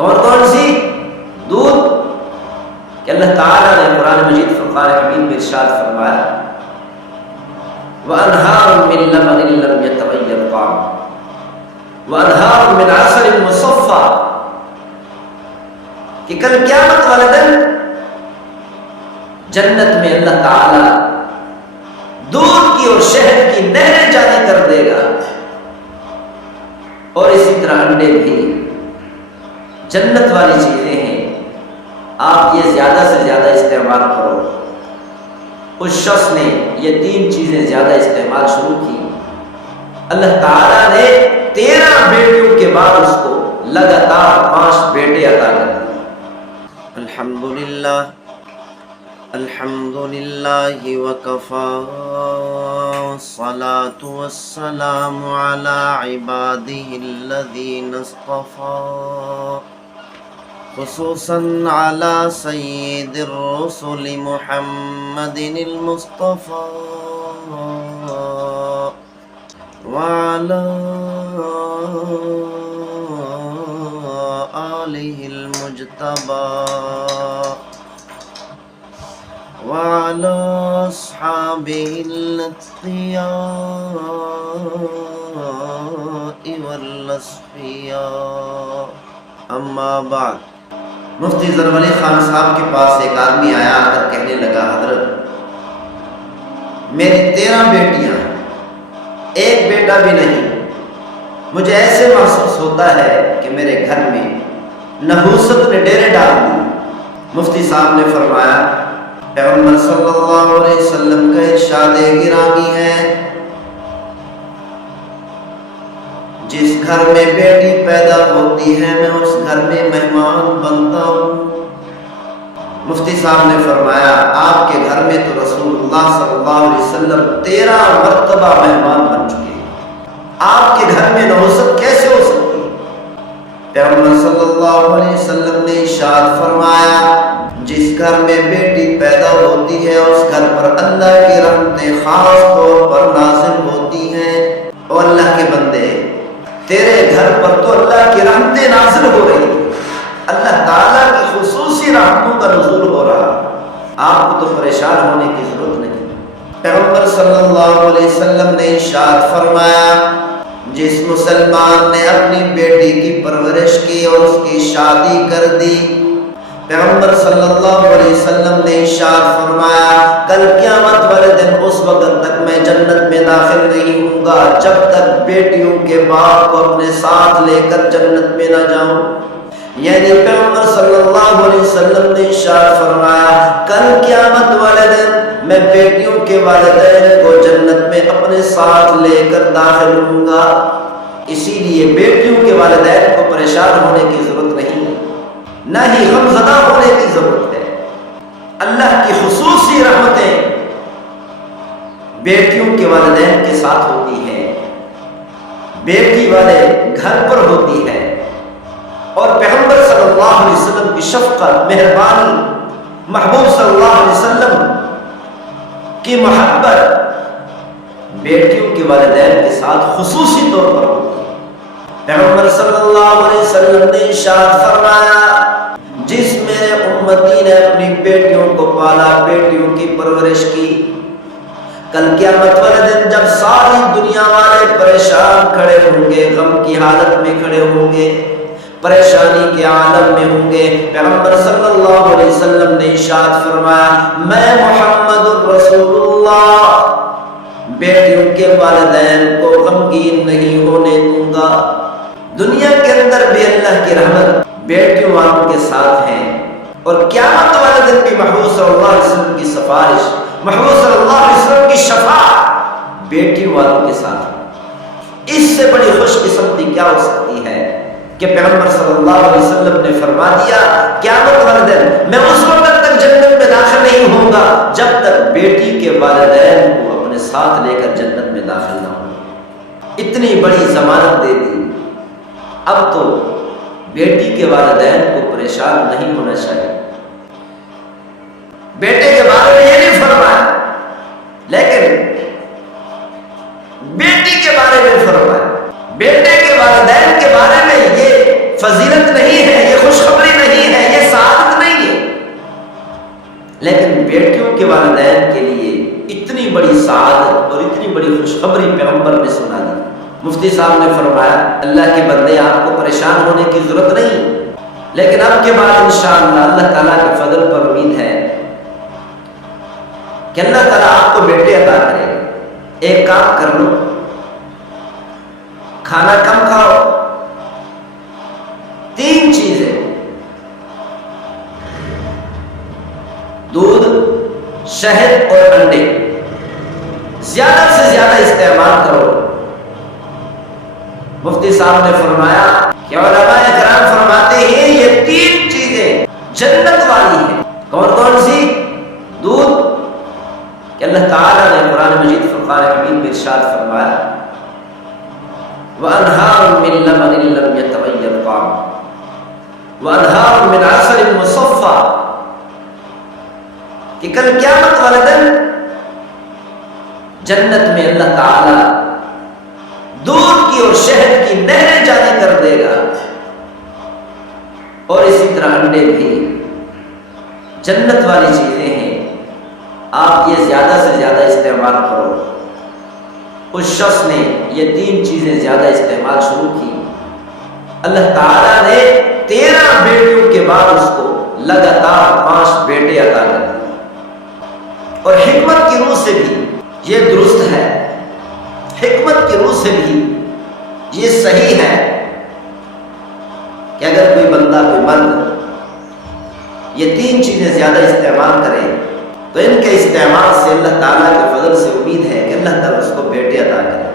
کون کون سی؟ دودھ کہ اللہ تعالیٰ نے قرآن مجید فرقان حمید میں ارشاد فرمایا وَأَنْهَارٌ مِّن لَبَنٍ لَّمْ يَتَغَيَّرْ طَعْمُهُ وَأَنْهَارٌ مِّنْ عَسَلٍ مُّصَفًّى کہ کل قیامت والے دن جنت میں اللہ تعالیٰ دودھ کی اور شہد کی نہریں جاری کر دے گا، اور اسی طرح انڈے بھی جنت والی چیزیں ہیں، آپ یہ زیادہ سے زیادہ استعمال کرو۔ اس شخص نے یہ 3 چیزیں زیادہ استعمال شروع کی، اللہ تعالیٰ نے 13 بیٹیوں کے بعد اس کو لگاتار 5 بیٹے عطا کر دیے۔ الحمدللہ وکفا والصلاة والسلام علی عباده الذین اصطفى خصوصا على سید الرسل محمد المصطفى وعلى آلہ المجتبى وعلى أصحابه الأتقياء والأصفياء اما بعد۔ مفتی ظفر علی خان صاحب کے پاس ایک آدمی آیا کر کہنے لگا حضرت میری 13 بیٹیاں ہیں، ایک بیٹا بھی نہیں، مجھے ایسے محسوس ہوتا ہے کہ میرے گھر میں نحوست نے ڈیرے ڈال دی۔ مفتی صاحب نے فرمایا پیغمبر صلی اللہ علیہ وسلم کا ارشاد گرامی ہے جس گھر میں بیٹی پیدا ہوتی ہے میں اس گھر میں مہمان بنتا ہوں۔ مفتی صاحب نے فرمایا آپ کے گھر میں تو رسول اللہ صلی اللہ علیہ وسلم 13 مرتبہ مہمان بن چکے، آپ کے گھر میں نحوست کیسے ہو سکتی؟ پیغمبر صلی اللہ علیہ وسلم نے ارشاد فرمایا جس گھر میں بیٹی پیدا ہوتی ہے اس گھر پر اللہ کی رحمتیں خاص طور پر نازل ہوتی ہیں۔ اور اللہ کے بندے تیرے گھر پر تو اللہ کی رحمتیں نازل ہو رہی ہیں، اللہ تعالیٰ کی خصوصی رحمتوں کا نزول ہو رہا، آپ کو تو پریشان ہونے کی ضرورت نہیں۔ پیغمبر صلی اللہ علیہ وسلم نے ارشاد فرمایا جس مسلمان نے اپنی بیٹی کی پرورش کی اور اس کی شادی کر دی، پیغمبر صلی اللہ علیہ وسلم نے ارشاد فرمایا کل قیامت والے دن اس وقت تک میں جنت میں داخل نہیں ہوں گا جب تک بیٹیوں کے باپ کو اپنے ساتھ لے کر جنت میں نہ جاؤں۔ یعنی پیغمبر صلی اللہ علیہ وسلم نے ارشاد فرمایا کل قیامت والے دن میں بیٹیوں کے والدین کو جنت میں اپنے ساتھ لے کر داخل ہوں گا، اسی لیے بیٹیوں کے والدین کو پریشان ہونے کی ضرورت نہیں، نہ ہی غمزدہ ہونے کی ضرورت ہے۔ اللہ کی خصوصی رحمتیں بیٹیوں کے والدین کے ساتھ ہوتی ہیں، بیٹی والے گھر پر ہوتی ہے، اور پیغمبر صلی اللہ علیہ وسلم کی شفقت، مہربانی، محبوب صلی اللہ علیہ وسلم کی محبت بیٹیوں کے والدین کے ساتھ خصوصی طور پر ہوتی ہے۔ پیغمبر صلی اللہ علیہ وسلم نے ارشاد فرمایا جس میرے امتی نے اپنی بیٹیوں کو پالا، بیٹیوں کی پرورش کی، کل قیامت والے دن جب ساری دنیا والے پریشان کھڑے ہوں گے، غم کی حالت میں کھڑے ہوں گے، پریشانی کے عالم میں ہوں گے، پیغمبر صلی اللہ علیہ وسلم نے ارشاد فرمایا میں محمد الرسول اللہ بیٹیوں کے والدین کو غمگین نہیں ہونے دوں گا۔ دنیا کے اندر بھی اللہ کی رحمت بیٹیوں والوں کے ساتھ ہیں، اور قیامت والے دن بھی محبوب صلی اللہ علیہ وسلم کی سفارش، محبوب صلی اللہ علیہ وسلم کی شفاعت بیٹیوں والوں کے ساتھ۔ اس سے بڑی خوش قسمتی کیا ہو سکتی ہے کہ پیغمبر صلی اللہ علیہ وسلم نے فرما دیا قیامت والے دن میں اس وقت تک جنت میں داخل نہیں ہوں گا جب تک بیٹی کے والدین کو اپنے ساتھ لے کر جنت میں داخل نہ ہوں۔ اتنی بڑی ضمانت دے دی، اب تو بیٹی کے والدین کو پریشان نہیں ہونا چاہیے۔ بیٹے کے بارے میں یہ نہیں فرمایا، لیکن بیٹی کے بارے میں فرمایا۔ بیٹے کے والدین کے بارے میں یہ فضیلت نہیں ہے، یہ خوش خوشخبری پیغمبر نے سنا دی۔ مفتی صاحب نے فرمایا اللہ کے بندے آپ کو پریشان ہونے کی ضرورت نہیں، لیکن اب کے بعد انشاءاللہ اللہ تعالیٰ کے فضل پر امید ہے کہ اللہ تعالیٰ آپ کو بیٹے عطا کرے گا۔ ایک کام کر لو، کھانا کم کھاؤ، 3 چیزیں دودھ، شہد اور انڈے زیادہ سے زیادہ استعمال کرو۔ مفتی صاحب نے فرمایا کہ علماء کرام فرماتے ہیں یہ 3 چیزیں جنت والی ہیں۔ کون کون سی؟ دودھ، کہ اللہ تعالیٰ نے قرآن مجید فرقان حمید میں ارشاد فرمایا وَأَنْهَارٌ مِّن لَبَنٍ لَّمْ يَتَغَيَّرْ طَعْمُهُ وَأَنْهَارٌ مِّنْ عَسَلٍ مُّصَفًّى، کہ کل قیامت والے دن جنت میں اللہ تعالیٰ دودھ کی اور شہد کی نہریں جاری کر دے گا، اور اسی طرح انڈے بھی جنت والی چیزیں ہیں، آپ یہ زیادہ سے زیادہ استعمال کرو۔ اس شخص نے یہ 3 چیزیں زیادہ استعمال شروع کی، اللہ تعالیٰ نے 13 بیٹیوں کے بعد اس کو لگاتار 5 بیٹے عطا کر دیے۔ اور حکمت کی روح سے بھی یہ درست ہے، حکمت کی روح سے بھی یہ صحیح ہے کہ اگر کوئی بندہ، کوئی مرد یہ 3 چیزیں زیادہ استعمال کرے تو ان کے استعمال سے اللہ تعالیٰ کے فضل سے امید ہے کہ اللہ تعالیٰ اس کو بیٹے عطا کرے۔